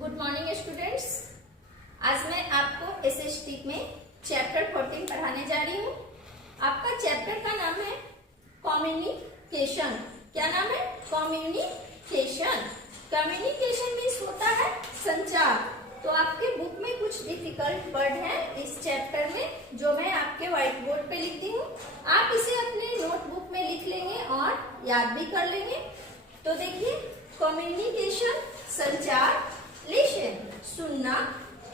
Good morning students. आज मैं आपको एसएसटी में चैप्टर 14 पढ़ाने जा रही हूँ। आपका चैप्टर का नाम है कम्युनिकेशन। क्या नाम है? कम्युनिकेशन। कम्युनिकेशन मीन्स होता है संचार। तो आपके बुक में कुछ डिफिकल्ट वर्ड है इस चैप्टर में, जो मैं आपके व्हाइट बोर्ड पे लिखती हूँ। आप इसे अपने नोटबुक में लिख लेंगे और याद भी कर लेंगे। तो देखिए, कम्युनिकेशन संचार, लिसन सुनना,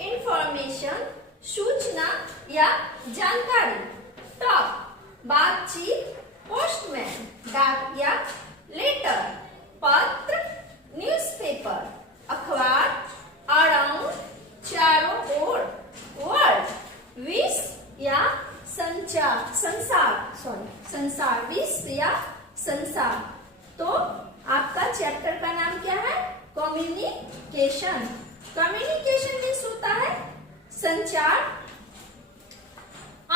इंफॉर्मेशन सूचना या जानकारी, टॉक बातचीत, पोस्टमैन डाक या लेटर, पत्र न्यूज़पेपर, अखबार, अराउंड चारों ओर, वर्ल्ड विश्व या संसार विश्व या संसार। तो आपका चैप्टर का नाम क्या है? कम्युनिकेशन। कम्युनिकेशन मीन्स होता है संचार।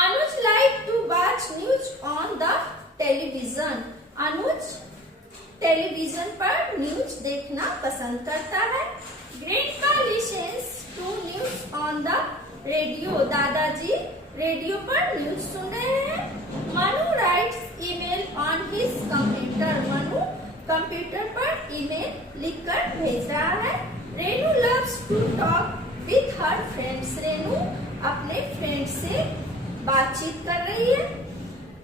Anuj like to watch news on the television. Anuj television पर न्यूज देखना पसंद करता है। Grandpa listens to news on the radio. दादाजी रेडियो पर न्यूज सुन रहे हैं। Manu writes email on his computer. Manu computer पर ईमेल लिखकर भेज रहा है। Renu loves to talk with her friends. Renu अपने फ्रेंड से बातचीत कर रही है।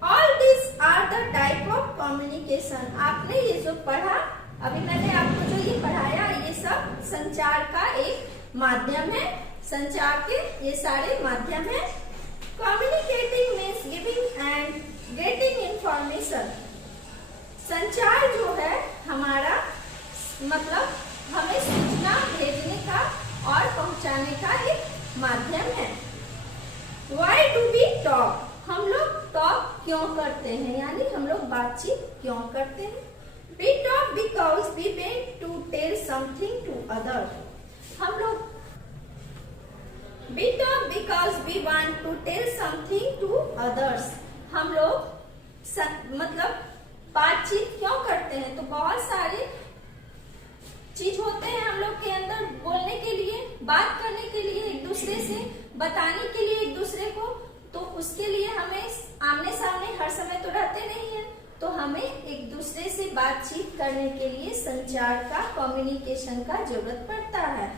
All this are the type of communication. आपने ये जो पढ़ा, अभी मैंने आपको जो ये पढ़ाया, ये सब संचार का एक माध्यम है। संचार के ये सारे माध्यम है। Communicating means giving and getting information. संचार जो है हमारा मतलब हमें सूचना भेजने का और पहुंचाने का एक माध्यम है। Why do we talk? हम लोग टॉक क्यों करते हैं, यानी हम लोग बातचीत क्यों करते हैं? We talk because we want to tell something to others. हम लोग We talk because we want to tell something to others. हम लोग मतलब बातचीत क्यों करते हैं? तो बहुत सारे चीज होते हैं हम लोग के अंदर, बोलने के लिए, बात करने के लिए, एक दूसरे से बताने के लिए एक दूसरे को। तो उसके लिए हमें आमने सामने हर समय तो रहते नहीं है, तो हमें एक दूसरे से बातचीत करने के लिए संचार का, कम्युनिकेशन का जरूरत पड़ता है।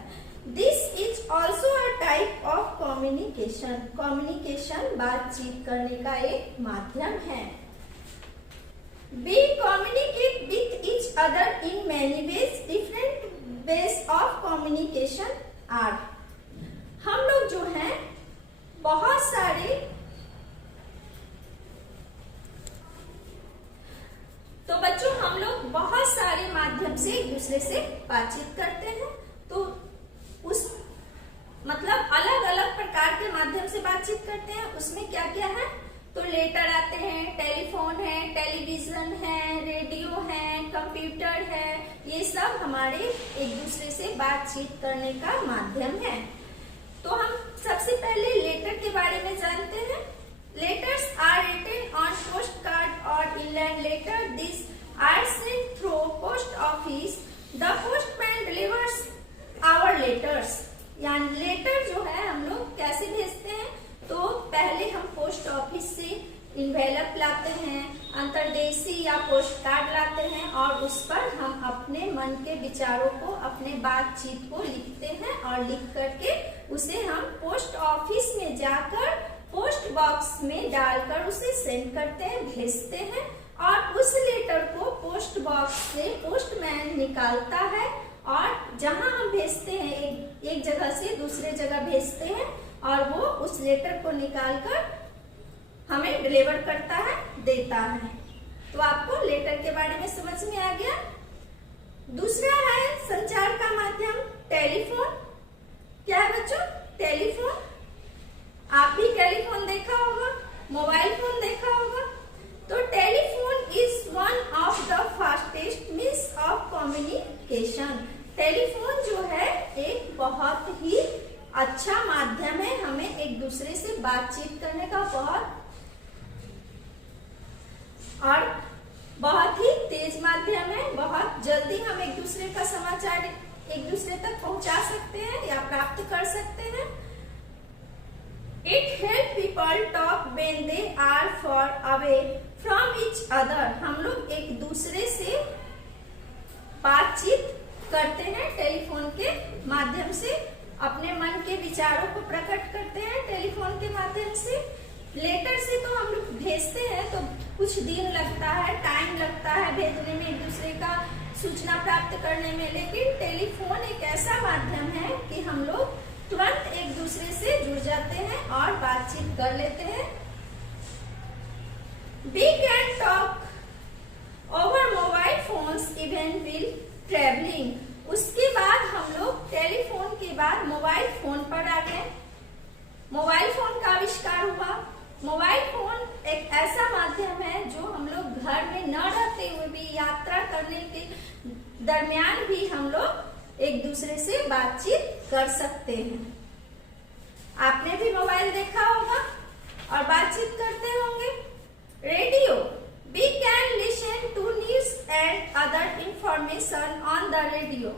This is also a type of communication. Communication बातचीत करने का एक माध्यम है। We communicate with each other in many ways. Different ways of communication are. हम लोग जो हैं बहुत सारे, तो बच्चों हम लोग बहुत सारे माध्यम से एक दूसरे से बातचीत करते हैं। तो उस मतलब अलग अलग प्रकार के माध्यम से बातचीत करते हैं। उसमें क्या क्या है? तो लेटर आते हैं, टेलीफोन है, टेलीविजन है, रेडियो है, कंप्यूटर है। ये सब हमारे एक दूसरे से बातचीत करने का माध्यम है। तो हम सबसे पहले लेटर के बारे में जानते हैं। Letters are written on post card और inland letter. This are sent through post office. The postman delivers our letters. यानी लेटर जो है हम लोग कैसे भेजते हैं? तो पहले हम पोस्ट ऑफिस से इन्वेलप लाते हैं, अंतर्देशी या पोस्ट कार्ड लाते हैं, और उस पर हम अपने मन के विचारों को, अपने बातचीत को लिखते हैं, और लिख करके उसे हम पोस्ट ऑफिस में जाकर पोस्ट बॉक्स में डालकर उसे सेंड करते हैं, भेजते हैं। और उस लेटर को पोस्ट बॉक्स से पोस्टमैन निकालता है, और जहां हम भेजते हैं, एक जगह से दूसरे जगह भेजते हैं, और वो उस लेटर को निकालकर हमें डिलीवर करता है, देता है। तो आपको लेटर के बारे में समझ में आ गया। दूसरा है संचार का माध्यम टेलीफोन। क्या है बच्चों? टेलीफोन। आप भी टेलीफोन देखा होगा, मोबाइल फोन देखा होगा। तो telephone is one of the fastest means of communication. Telephone जो है एक बहुत ही अच्छा माध्यम है हमें एक दूसरे से बातचीत करने का, बहुत ही तेज माध्यम है। बहुत जल्दी हम एक दूसरे का समाचार एक दूसरे तक पहुंचा सकते हैं या प्राप्त कर सकते हैं। It help people talk when they are far away from each other. हम लोग एक दूसरे से बातचीत करते हैं टेलीफोन के माध्यम से, अपने मन के विचारों को प्रकट करते हैं टेलीफोन के माध्यम से। लेटर से तो हम लोग भेजते हैं तो कुछ दिन लगता है, टाइम लगता है भेजने में, एक दूसरे का सूचना प्राप्त करने में, लेकिन टेलीफोन एक ऐसा माध्यम है कि हम लोग तुरंत एक दूसरे से जुड़ जाते हैं और बातचीत कर लेते हैं। We can talk over mobile phones even while traveling। उसके बाद हम लोग टेलीफोन के बाद मोबाइल फोन पर आ गए। मोबाइल फोन का आविष्कार हुआ। मोबाइल फोन एक ऐसा माध्यम है जो हम लोग घर में न रहते हुए भी, यात्रा करने के दरमियान भी हम लोग एक दूसरे से बातचीत कर सकते हैं। आपने भी मोबाइल देखा होगा और बातचीत करते होंगे। Radio, we can listen to news and other information on the radio।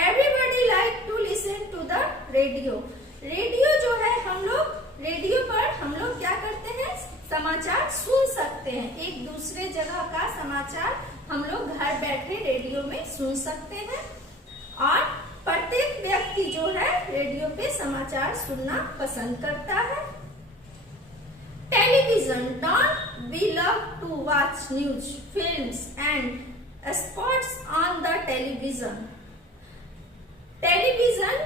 Everybody like to listen to the radio। Radio जो है हम लोग रेडियो पर हम लोग क्या करते हैं, समाचार सुन सकते हैं। एक दूसरे जगह का समाचार हम लोग घर बैठे रेडियो में सुन सकते हैं और प्रत्येक व्यक्ति जो है रेडियो पे समाचार सुनना पसंद करता है। Television, don't we love to watch news, films and sports on the television. Television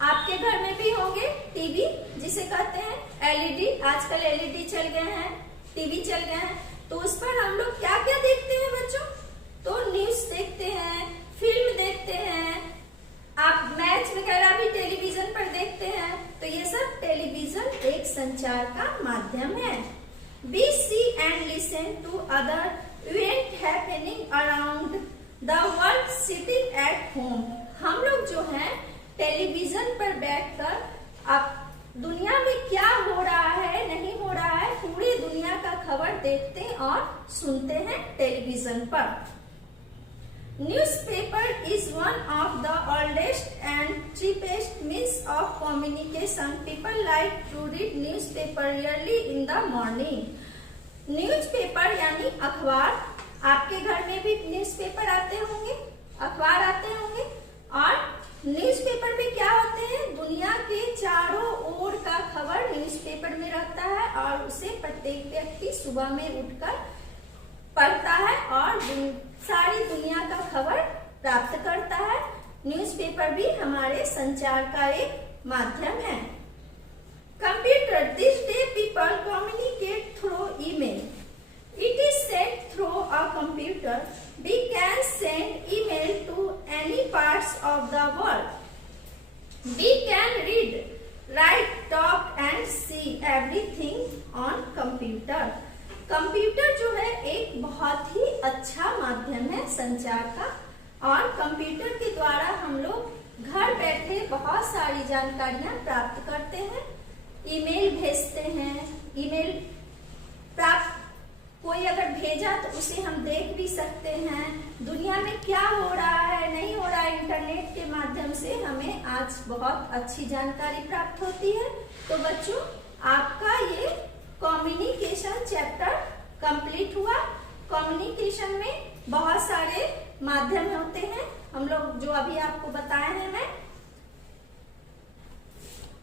आपके घर में भी होंगे, टीवी जिसे कहते हैं, एलईडी, आजकल एलईडी चल गए हैं, टीवी चल गए हैं, तो उस पर हम लोग क्या क्या देखते हैं बच्चों? तो न्यूज देखते हैं, फिल्म देखते हैं, आप मैच वगैरह भी टेलीविजन पर देखते हैं। तो ये सब टेलीविजन एक संचार का माध्यम है। We see and listen to other event happening around the world sitting at home। हम लोग जो हैं टेलीविजन पर बैठकर अब दुनिया में क्या हो रहा है, नहीं हो रहा है, पूरी दुनिया का खबर देखते और सुनते हैं टेलीविजन पर। Newspaper is one of the oldest and cheapest means of communication. People like to read newspaper early in the morning. Newspaper यानी अखबार, आपके घर में भी न्यूज़पेपर आते होंगे, अखबार आते होंगे, और न्यूज़पेपर में क्या होते हैं, दुनिया के चारों ओर का खबर न्यूज़पेपर में रहता है और उसे प्रत्येक व्यक्ति सुबह में उठकर पढ़ता है और सारी दुनिया का खबर प्राप्त करता है। न्यूज़पेपर भी हमारे संचार का एक माध्यम है। Computer, this day people communicate through email. It is sent through a computer। We can send email to any parts of the world। We can read, write, talk and see everything on computer। Computer जो है एक बहुत ही अच्छा माध्यम है संचार का, और कंप्यूटर के द्वारा हम लोग घर बैठे बहुत सारी जानकारियां प्राप्त करते हैं, ईमेल भेजते हैं, ईमेल प्राप्त कोई अगर भेजा तो उसे हम देख भी सकते हैं। दुनिया में क्या हो रहा है, नहीं हो रहा है, इंटरनेट के माध्यम से हमें आज बहुत अच्छी जानकारी प्राप्त होती है। तो बच्चों, आपका ये कम्युनिकेशन चैप्टर कंप्लीट हुआ। कम्युनिकेशन में बहुत सारे माध्यम होते हैं, हम लोग जो अभी आपको बताए हैं मैं,